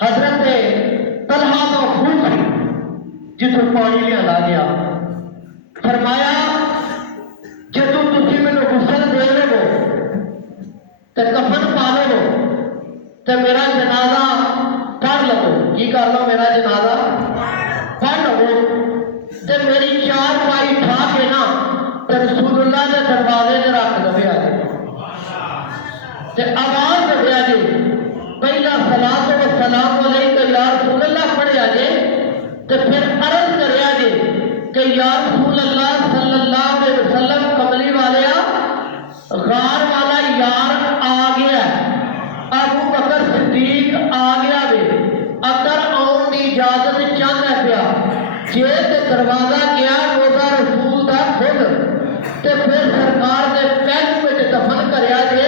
حضرت طلحہ کا خون سی جتوں پانی لیا گیا، فرمایا جدو تھی مینو غسل دے لو تو کفن پا لو تو میرا جنازہ پڑھ لو، کی کر لو میرا جنازہ پڑھ لو، تو میری چار پائی اٹھا کے نا تو رسول اللہ کے دروازے سے رکھ دو آج آواز دیا جی پہلا صلاۃ و سلام علیک یا رسول اللہ پڑھیا جی تو پھر عرض کریا جی کہ یا رسول اللہ صلی اللہ علیہ وسلم کملی والیا غار والا یار آ گیا، ابو بکر صدیق آ گیا وے، اندر آن کی اجازت چاہتا ہے پیا جے تے دروازہ گیا روزہ رسول دا خود تے پھر سرکار دے پہلو میں دفن کریا جے،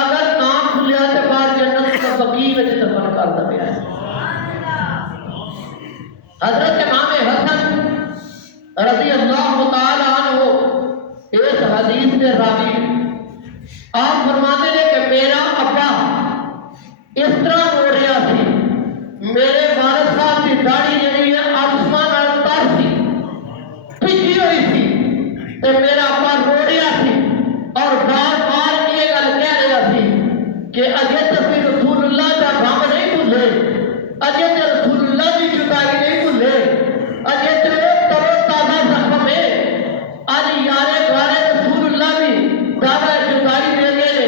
اگر نہ کھلیا تو بعد جنت کا بقیع میں دفن کر دیا۔ حضرت امام حسن رضی اللہ تعالی عنہ اس حدیث کے راوی آپ فرماتے ہیں کہ میرا ابا اس طرح ہو رہا سی، میرے والد صاحب کی داڑھی جڑی ہے آسمان تر سی پھچی ہوئی سی، تو میرا ابا رو رہا سی اور بار بار یہ گل کہہ رہا سی کہ اجے تک رسول اللہ کا غم نہیں بھولے، اجے تو رسول اللہ کی جدائی نہیں بھولے، اجے تو ترو تازہ زخم ہے، اج یارے غارے رسول اللہ بھی دعوی جدائی دے گئے،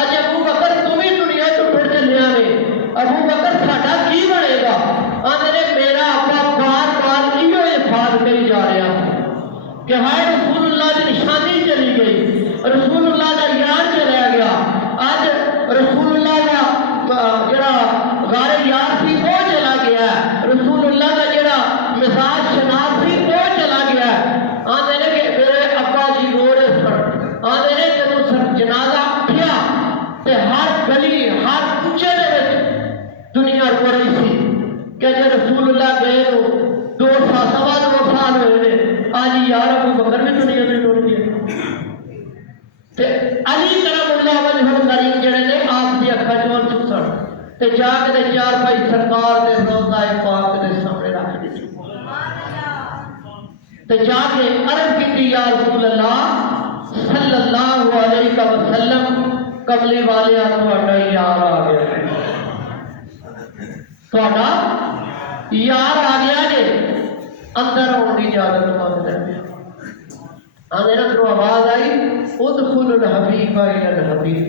اج ابو بکر تم ہی دنیا تو ٹر چلیا میں، ابو بکر ساڈا کی بنے گا؟ آدھے میرا ابا بار بار یہ الفاظ کری جا رہا کہ ہائے رسول اللہ کی نشانی چلی گئی، رسول اللہ کا یار چلا گیا، اج رسول اللہ کا جڑا غار یار سی وہ چلا گیا، رسول اللہ کا جڑا مزاج شناس سی وہ چلا گیا۔ آدھے نے کہ میرے ابا جی رو رہے سن، آدھے نے جب جنازہ اٹھیا تو ہر گلی ہر کوچے دے وچ دنیا رو رہی سی کہ جب رسول اللہ گئے تو سوا 2 سال ہوئے آج یار ابو بکر بھی دنیا میں ٹر گیا۔ علی کرم اللہ وجہ کریم جڑے نے آپ کی اکھاں چوں آنسو سن تے جا کے 4 بھائی سرکار دے روضہ پاک دے سامنے رکھ دتی، تے جا کے عرض کی یا رسول اللہ صلی اللہ علیہ وسلم کملی والے تہاڈا یار آ گیا، تہاڈا یار آ گیا جے، اندر آن کی اجازت مانگدا ہے۔ آنے نا تو آواز آئی ادخل الحبیب الی الحبیب،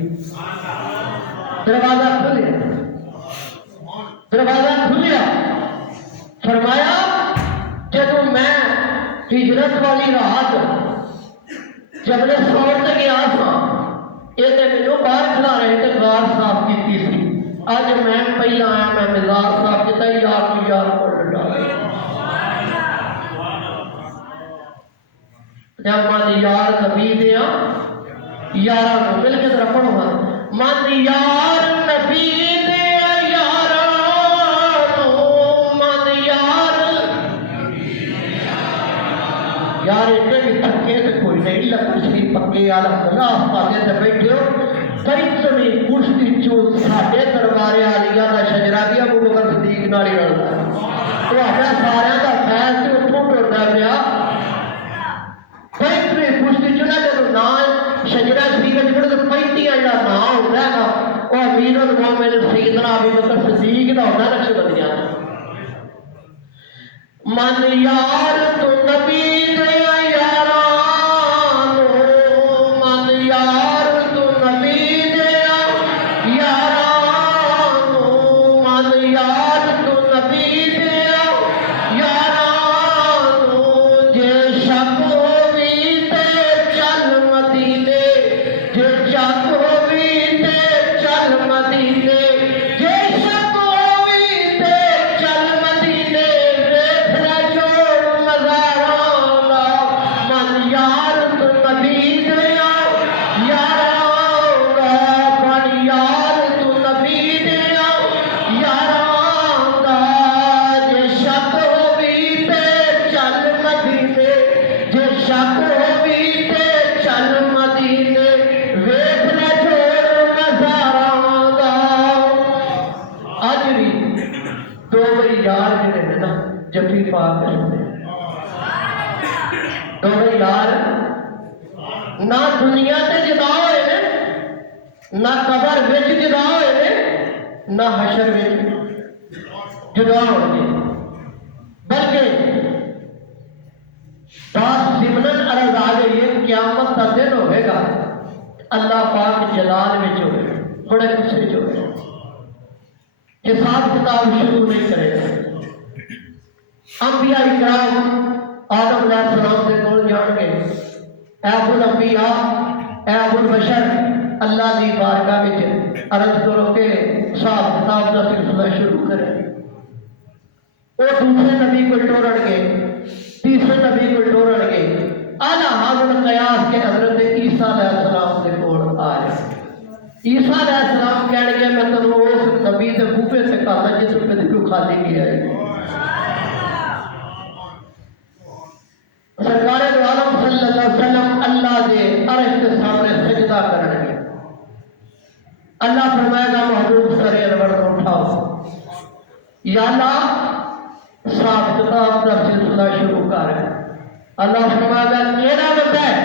دروازہ کھلیا، دروازہ کھلیا، فرمایا جدو میں ہجرت والی رات جبل سور سے گیا تھا یہ مینو باہر کھلا رہے تھے غار صاف کی سی، اج میں پہلا آیا میں مزار صاف کیا یار کو یار کو ڈالا من یار نبی دیا یار مل کے طرف پڑھو من یار نبی دیا یار من یار یار اتنے بھی تھکے تو کوئی نہیں لگتا شریف پکے الحمدللہ آپ پاتے سے بیٹھے ہو تیسویں کشتی چو ساڈے دربارے عالیہ کا شجرا بھی ابو بکر صدیق نال ہی رلدا ہے، تو اپنا سارا کا خیر سے اتوں ٹرنا پیا شجرا شریف پڑھے تو 35 کا نام ہوتا ہے نا وہ امیر المومن سیدنا ابو بکر صدیق کا ہوتا ہے نقشبندیاں من یار تو نبی دیا یارانو من یار تو نبی دیا یارانو من یار تو نبی دیا یارانو جے شک ہوئی تے چل مدینے جے شک ہوئی تے چل مدینے جے شک ہوئی تے چل مدینے ویکھ لے جوڑ مزاراں دا بیٹھی پاک رہتے دونوں یار نہ دنیا تے جدا ہوئے نے نہ قبر وچ جدا ہوئے نے نہ حشر وچ جدا ہو گئے بلکہ بات ضمناً عرض آ گئی ہے قیامت کا دن ہوئے گا اللہ پاک جلال وچ ہوئے گا بڑے غصے وچ ہوئے گا حساب کتاب شروع نہیں کرے گا انبیاء اکرام آدم علیہ السلام سے کول جان گے اے ابو الانبیاء اے ابو البشر اللہ دی بارگاہ وچ عرض کرو کہ حساب کتاب کا سلسلہ شروع کرے وہ دوسرے نبی کو ٹورن گے تیسرے نبی کو ٹورن گے اعلیٰ حاضر قیاس کے حضرت عیسیٰ علیہ السلام سے کول آئے عیسیٰ علیہ السلام کہنے گے میں تمہیں اس نبی سے بوپے سے کہا جس پہ دکھو خالی کیا ہے سرکار دو عالم صلی اللہ علیہ وسلم اللہ دے عرش کے سامنے سجدہ کرنے گے اللہ فرمائے گا محبوب سر انور اٹھاؤ یا اللہ صاحب کتاب کا سلسلہ شروع کر اللہ فرمائے گا کیڑا بندہ ہے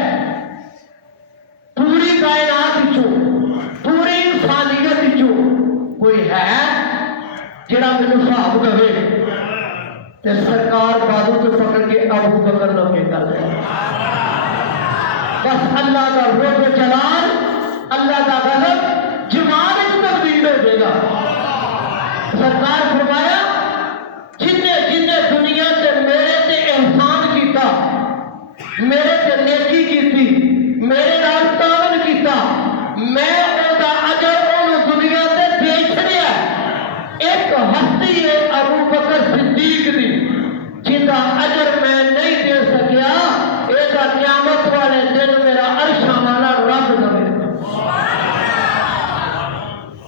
پوری کائنات وچوں پوری انسانیت وچوں کوئی ہے جڑا مینوں حساب دے تے سرکار بازو سے پکڑ کے ابو بکر لوگے کر دے بس اللہ کا روح جلال اللہ کا غضب جمال اس تبدیل ہو جائے گا سرکار فرمایا جن دنیا سے میرے تے احسان کیتا میرے تے نیکی کیتی میرے نال تعاون کیتا میں اوندا اجر اونوں دنیا تے دے چھڑیا ایک ہستی ہے ابو بکر صدیق دی جندا اجر میں نہیں دے سکیا ایسا قیامت والے دن میرا عرشاں والا رب دے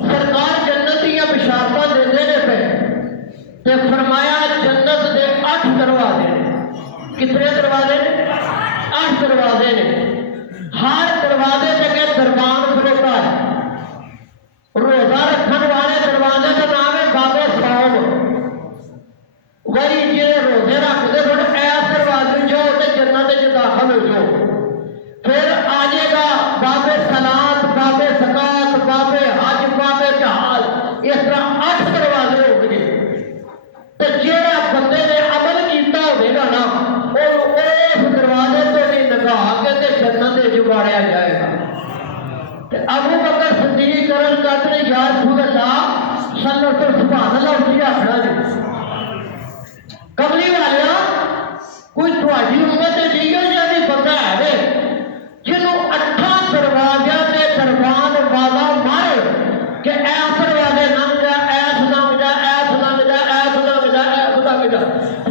سرکار جنتیاں بشارتاں دے پہ تے فرمایا جنت دے 8 دروازے نے کتنے دروازے نے 8 دروازے نے ہر دروازے تے کے دربان کھلوتا ہے روزہ رکھن والے دروازے کا نام ہے بابے صوم وہی جی روزے رکھتے تھوڑے ایس دروازے جاؤ تے جنت وچ داخل ہو جاؤ پھر آ جائے گا بابے صلاۃ بابے زکات بابے حج بابے جہاد اس طرح 8 دروازے ہو گئے تے جیڑا بندے نے عمل کیتا ہوئے گا نا اس دروازے تو بھی نگاہ کے تے جنت وچ واڑیا جائے گا تے ابو بکر صدیق کرن کہتے ہیں یا رسول اللہ صلی اللہ علیہ وسلم سبحان اللہ اٹھی آخنا جی کملی والیا کوئی تھوڑی امت جیو جا بھی بندہ ہے جنہوں 8 دروازے تے دربان والا مار کہ ایس دروازے لنگ جا ایس لنگ جا ایس لنگ جا ایس لنگ جا ایس لنگ جا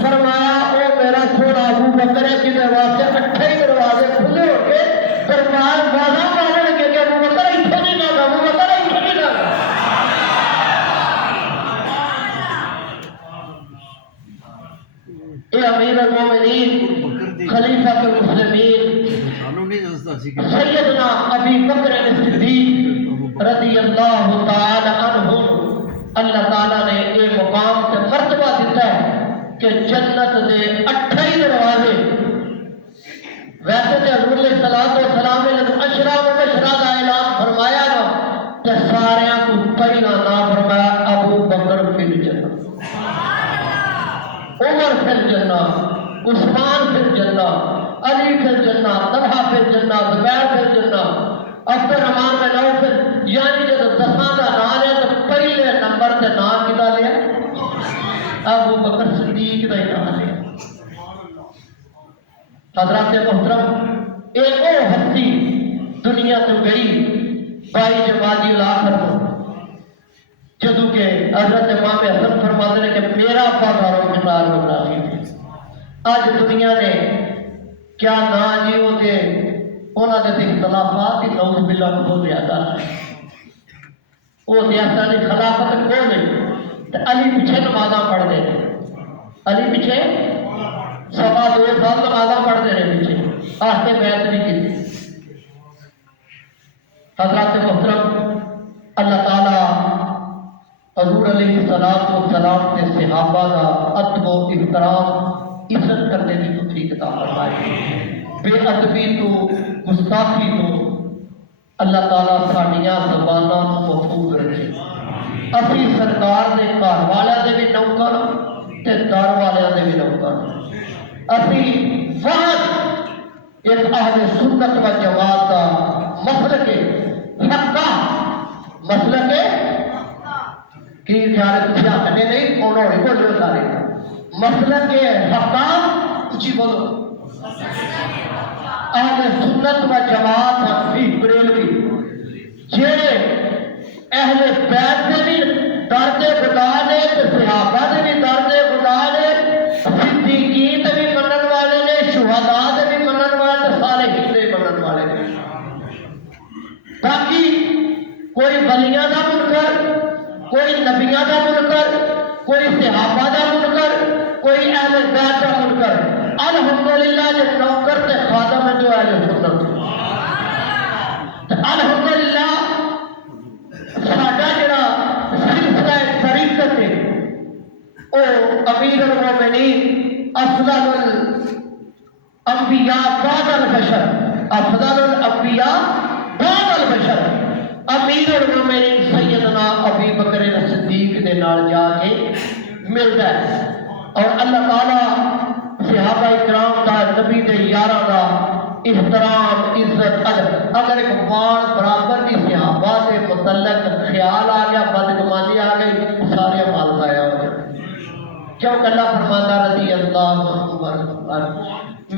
فرمایا او میرا تھوڑا ابو بکر ہے جنہیں واسطے 8 ہی دروازے کھلے ہو کے دربان والا مارن کے کہ ابو بکر اتنے نہیں لگا ابو بکر اتنے نہیں لگا اے امیر المومنین خلیفہ المسلمین سیدنا ابی بکر صدیق رضی اللہ تعالی عنہ اللہ تعالیٰ نے یہ مقام سے مرتبہ دیتا ہے کہ جنت دے 8 ہی دروازے ویسے تو حضور علیہ السلام نے اشرا مبشرہ کا اعلان فرمایا گا کہ سارے کو پہلا نام فرمایا ابو بکر فی الجنہ عمر فی الجنہ عثمان فی الجنہ علی فی الجنہ طلحہ فی الجنہ زبیر فی الجنہ عبد الرحمن بن عوف یعنی جب 10 کا نام ہے تو پہلے نمبر سے نام کتا لیا ابو بکر صدیق کا نام لیا حضرات محترم ایک او ہستی دنیا تو گئی 22 جمادی الاخر کو جدو کہ حضرت امام حسن فرماتے ہیں کہ میرا پاکارو مقدار ہونا ہے آج دنیا نے کیا نا جی وہ دے انہوں نے اختلافات ہی نعوذ باللہ کو زیادہ ہے وہ دیاستا نے خلافت کو نہیں تو علی پیچھے نمازاں پڑھ دے علی پیچھے 2.25 سال نمازاں پڑھ دے رہے پیچھے آستے بیعت نہیں کی حضرات محترم اللہ تعالیٰ حضور علیہ الصلوۃ والسلام کے صحابہ کا ادب و احترام عزت کرنے کی توفیق عطا فرمائے۔ بے ادبی تو گستاخی تو اللہ تعالیٰ ساڈیاں زباناں محفوظ رکھے۔ اسی سرکار دے گھر والوں دے بھی نوکر تے در والوں دے بھی نوکر۔ اسی فقط ایک اہل سنت و جماعت کا مسلک حقہ مسلک کی خیال ہے کہنے نہیں اور ہوئی بولو سارے مسلک حقہ اچھی بولو اہل سنت و جماعت حقی بریلوی جڑے اہل بیت دے بھی درد خدا نے تے صحابہ دے بھی درد خدا نے صدیقین دے بھی منن والے نے شہداء دے بھی منن والے نے صالحین دے منن والے نے تاکہ کوئی ولیاں دا منکر کوئی نبیاں دا منکر کوئی صحابہ دا منکر کوئی اہل بیت دا منکر الحمدللہ جو نوکر تے خادم ہے جو اہل سنت الحمدللہ ساڈا جڑا سلسلہ طریقت ہے او امیر المومنین افضل الانبیاء بعد البشر افضل الانبیاء بعد البشر امیر المومنین سیدنا ابی بکر صدیق دے نال جا کے ملتا ہے اور اللہ تعالیٰ صحابہ اکرام دا نبی دے یاراں دا احترام عزت ادب اگر ایک بار برابر کی صحابہ سے متعلق خیال آ گیا بدگمانی آ گئی سارے مال ضائع ہو گئے کیوں کہ اللہ فرماتا رضی اللہ عنہ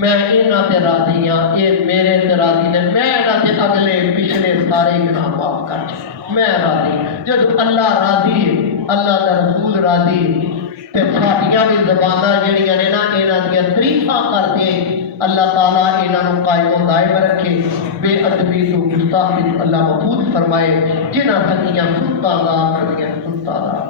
میں انہاں تے راضی ہاں یہ میرے تے راضی نے میں انہاں تے اگلے پچھلے سارے گناہ معاف کر چکا میں راضی جب اللہ راضی ہے اللہ کا رسول راضی تے ساڈیاں بھی زباناں جڑیاں نے نا انہاں دی تعریفاں کر کے اللہ تعالیٰ انہوں قائم و دائم رکھے بے ادبی تو گستاخی اللہ محفوظ فرمائے جنہاں سکیاں سلطان دار